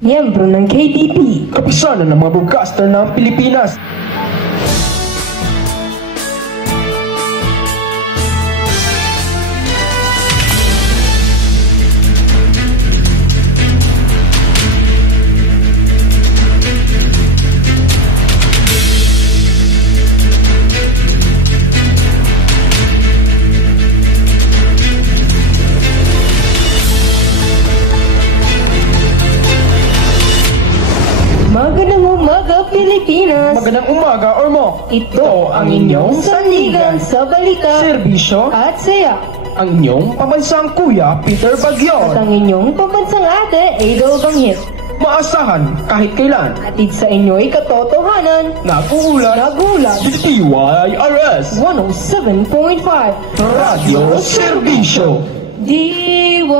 Miyembro ng KDP. Kapisanan ng mga broadcaster ng Pilipinas. Magandang umaga, Pilipinas! Magandang umaga, Ormo! Ito ang inyong sandigan sa balita, serbisyo, at saya. ang inyong pambansang kuya, Peter At Bagyon. ang inyong pambansang ate, Adel Banghit. Maasahan kahit kailan. Atid sa inyo'y katotohanan. Nagulat. DYRS 107.5 Radio Serbisyo. DYRS.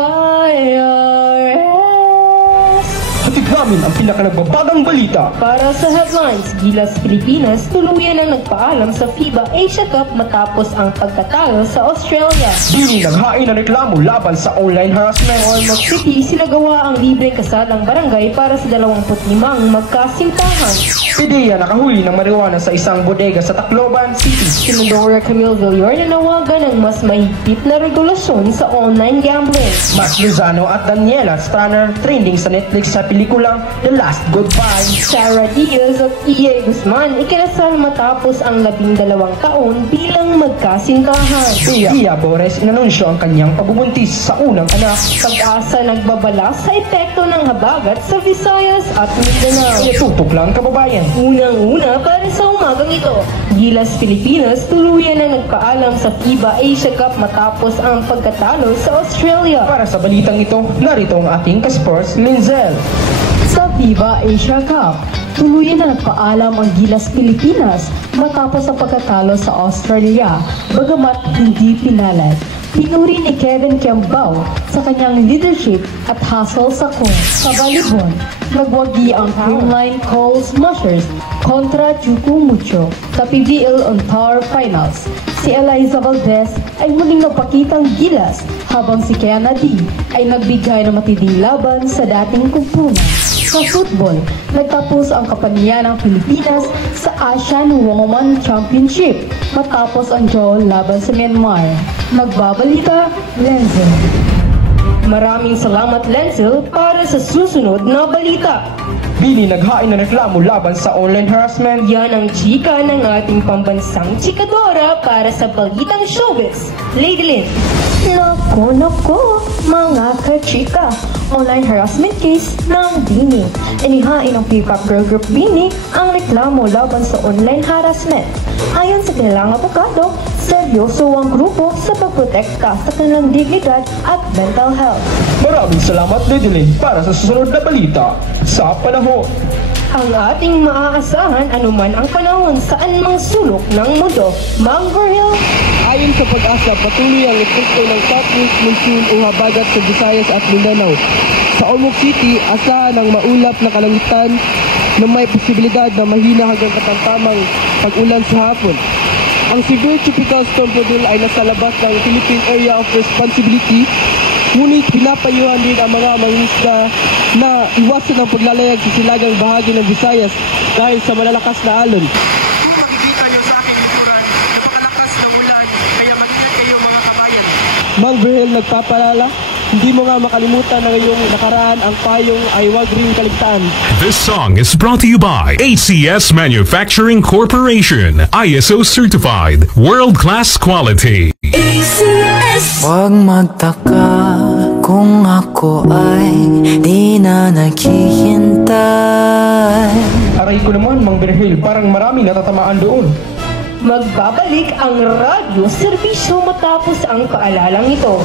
Hatid namin ang pinakanagbabagang balita. Para sa headlines, Gilas Pilipinas tuluyan na nagpaalam sa FIBA Asia Cup matapos ang pagkatalo sa Australia. Dini naghain ng reklamo laban sa online harassment. Ormoc City sinagawa ang libreng kasalang barangay para sa 25 magkasintahan. Ideya nakahuli ng marijuana sa isang bodega sa Tacloban City. Si Medora Camille Villar nanawagan ng mas mahigpit na regulasyon sa online gambling. Max Lozano at Daniela Stranner trending sa Netflix sa pelikulang The Last Goodbye. Sarah Diaz at E.A. Guzman ikinasal matapos ang 12 taon bilang magkasintahan. Pia Bores inanunsyo ang kanyang pagbubuntis sa unang anak. Pag-asa nagbabala sa epekto ng habagat sa Visayas at Mindanao. Tutok lang kababayan. Unang-una para sa umagang ito, Gilas Pilipinas tuluyan na nagpaalam sa FIBA Asia Cup matapos ang pagkatalo sa Australia. Para sa balitang ito, narito ang ating ka-sports Linzel. Sa FIBA Asia Cup, tuluyan na nagpaalam ang Gilas Pilipinas matapos ang pagkatalo sa Australia, bagamat hindi pinalad. Pinuri ni Kevin Kiambao sa kanyang leadership at hustle sa court. Sa volleyball, nagwagi ang Creamline Coal Smashers kontra Chuku Mucho sa PBL On-Tour Finals. Si Eliza Valdez ay muling nagpakitang gilas habang si Kiana D ay nagbigay ng matinding laban sa dating kumpunan. Sa football, nagtapos ang kampanya ng Pilipinas sa Asian Women Championship matapos ang draw laban sa Myanmar. Nagbabalita, Lenzel. Maraming salamat, Lenzel, para sa susunod na balita. Bini naghain ng reklamo laban sa online harassment. Yan ang chika ng ating pambansang chikadora para sa balitang showbiz. Lady Lynn. Nako, mga kachika. Online harassment case ng Bini. Inihain ng P-Pop Girl Group Bini ang reklamo laban sa online harassment. Ayon sa kanilang abogado, seryoso ang grupo sa pagprotekta sa kanilang dignidad at mental health. Maraming salamat, Lady Lynn, para sa susunod na balita sa panahon. Ang ating maaasahan anuman ang panahon saan mang sulok ng mundo. Mang Verhil. Ayon sa pag-asa, patuloy ang epekto ng Southwest Monsoon o habagat sa Visayas at Mindanao. Sa Ormoc City, asahan ang maulap na kalangitan na may posibilidad na mahina hanggang katamtamang pag-ulan sa hapon. Ang severe tropical storm Podul ay nasa labas ng Philippine Area of Responsibility, ngunit pinapayuhan din ang mga mangingisda na iwasan ang paglalayag sa silagang bahagi ng Visayas dahil sa malalakas na alon. Kung makikita nyo sa aking likuran, napakalakas ng ulan, kaya mag-ingat kayo mga kabayan. Mang Verhel nagpapalala, hindi mo nga makalimutan na ngayong nakaraan ang payong ay huwag ring kaligtaan. This song is brought to you by ACS Manufacturing Corporation, ISO certified, world-class quality. ACS. Huwag magtaka kung ako ay di na naghihintay. Aray ko naman, Mang Berhil, parang marami natatamaan doon. Magbabalik ang radyo serbisyo matapos ang paalalang ito.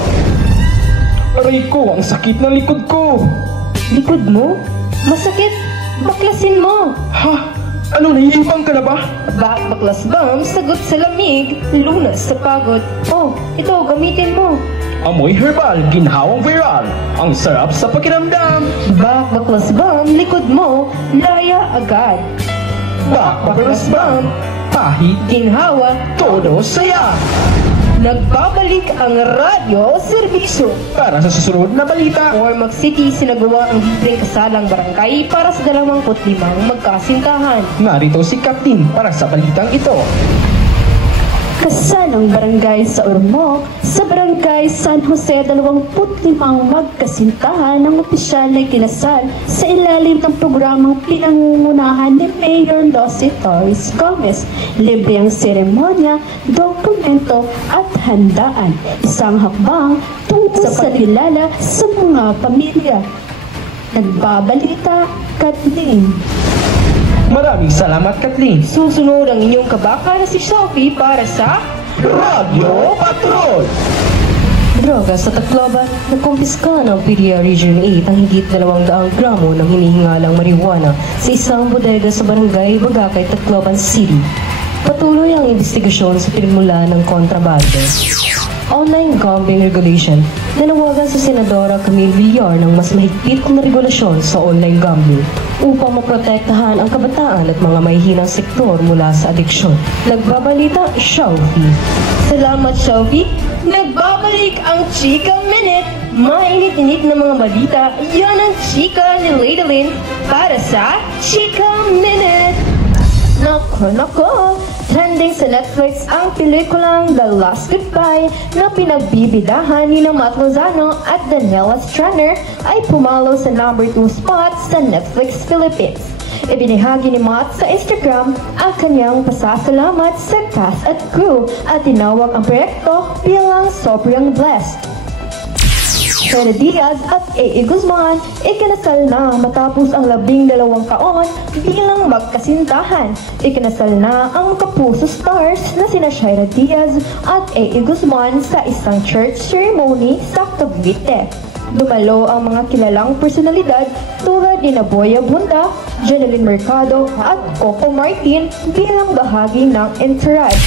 Aray ko, ang sakit ng likod ko. Likod mo? Masakit? Baklasin mo! Ha? Ano, nahihibang ka na ba? Baklas bam, sagot sa lamig, lunas sa pagod. Oh, ito, gamitin mo. Amoy herbal, ginhawang viral. Ang sarap sa pakiramdam. Baklas bam, likod mo, laya agad. Baklas bam, pahit, Ginhawa, todo saya. Nagbabalik ang radyo serbisyo. Para sa susunod na balita, Ormoc City sinagawa ang libreng kasalang barangay para sa 25 magkasintahan. narito si Kathleen para sa balitang ito. Kasalang barangay sa Ormoc, sa barangay San Jose, 25 magkasintahan ng opisyal na kinasal sa ilalim ng programang pinangungunahan ni Mayor Losie Torres Gomez. Libre ang seremonya, dokumento at handaan. Isang hakbang tungkol sa pagkilala sa mga pamilya. Nagbabalita, Kathleen. Maraming salamat, Kathleen. Susunod ang inyong kabaka na si Sophie para sa Radio Patrol! Droga sa Tacloban, nakumpiska ng PDEA Region 8 ang higit 200 gramo ng hinihingalang marijuana sa isang bodega sa barangay Bagakay, Tacloban City. Patuloy ang investigasyon sa pinagmula ng kontrabando. Online gambling regulation, nanawagan sa Senadora Camille Villar ng mas mahigpit na regulasyon sa online gambling upang maprotektahan ang kabataan at mga mahihinang sektor mula sa adiksyon. Nagbabalita, Sophie. Salamat, Sophie. Nagbabalik ang Chika Minute. Mainit-init na mga balita, yan ang chika ni Lady Lynn para sa Chika Minute. Nako, trending sa Netflix ang pelikulang The Last Goodbye na pinagbibidahan ni Matt Lozano at Daniela Straner ay pumalo sa number 2 spot sa Netflix Philippines. Ibinahagi ni Matt sa Instagram ang kanyang pasasalamat sa cast at crew at tinawag ang proyekto bilang sobrang blessed. Fede Diaz at A.A. Guzman ikinasal na matapos ang 12 taon bilang magkasintahan. Ikinasal na ang kapuso stars na sina Shaira Diaz at A.A. Guzman sa isang church ceremony sa Cavite. Dumalo ang mga kilalang personalidad tulad ni Boya Bunda, Janeline Mercado at Coco Martin bilang bahagi ng entourage.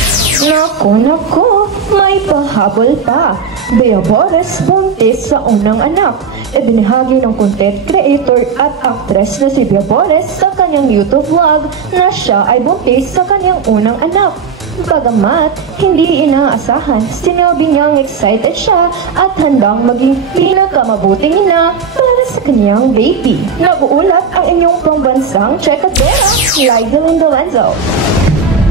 Nako, may pahabol pa. Bea Boris buntis sa unang anak. Ibinahagi ng content creator at actress na si Bea Boris sa kanyang YouTube vlog na siya ay buntis sa kanyang unang anak. Bagamat hindi inaasahan, sinabi niyang excited siya at handang maging pinakamabuting ina para sa kanyang baby. Nag-uulat ang inyong pambansang chekadora, Lidelyn Dolenzo.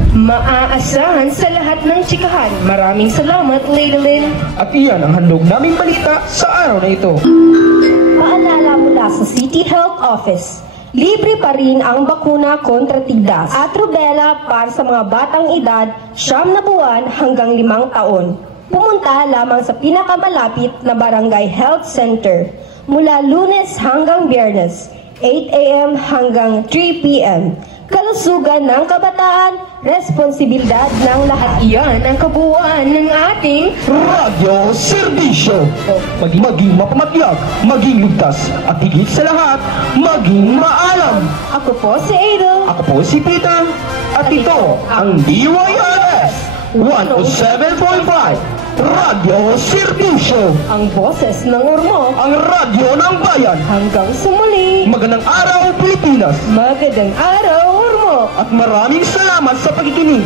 Maaasahan sa lahat ng chikahan. Maraming salamat, Lady Lynn. At iyan ang handog naming balita sa araw na ito. Paalala mula sa City Health Office. Libre pa rin ang bakuna kontra tigdas at rubella para sa mga batang edad 9 buwan hanggang 5 taon. Pumunta lamang sa pinakamalapit na Barangay Health Center mula Lunes hanggang Biyernes, 8 a.m. hanggang 3 p.m. Kalusugan ng kabataan, responsibilidad ng lahat. Iyan ang kabuuan ng ating Radio Serbisyo. Maging mapamatyag, maging ligtas, at higit sa lahat, maging maalam. Ako po si Adel. Ako po si Peter, at ito ang DYRS 107.5 Radio Serbisyo. Ang boses ng Ormoc. Ang radyo ng bayan. Hanggang sa muli. Magandang araw, Pilipinas. Magandang araw, Ormoc. At maraming salamat sa pakikinig.